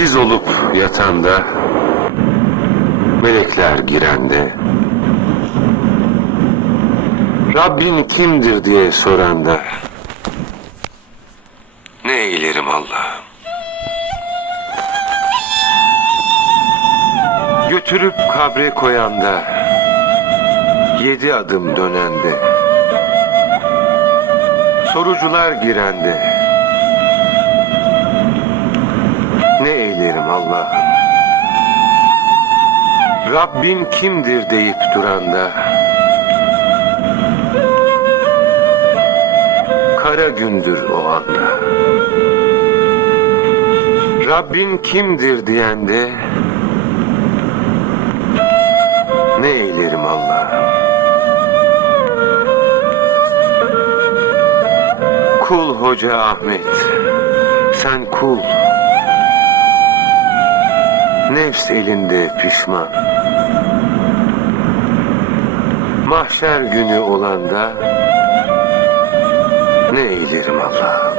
Aciz olup yatanda, melekler girende, Rabbin kimdir diye soranda, ne eylerim Allah'ım? Götürüp kabre koyanda, yedi adım dönende, sorucular girende, ne Allah'ım? Rabbin kimdir deyip duranda, kara gündür o anda. Rabbin kimdir diyende, ne eylerim Allah'ım? Kul Hoca Ahmet, sen kul. Nefs elinde pişman. Mahşer günü olanda ne eylerim Allah?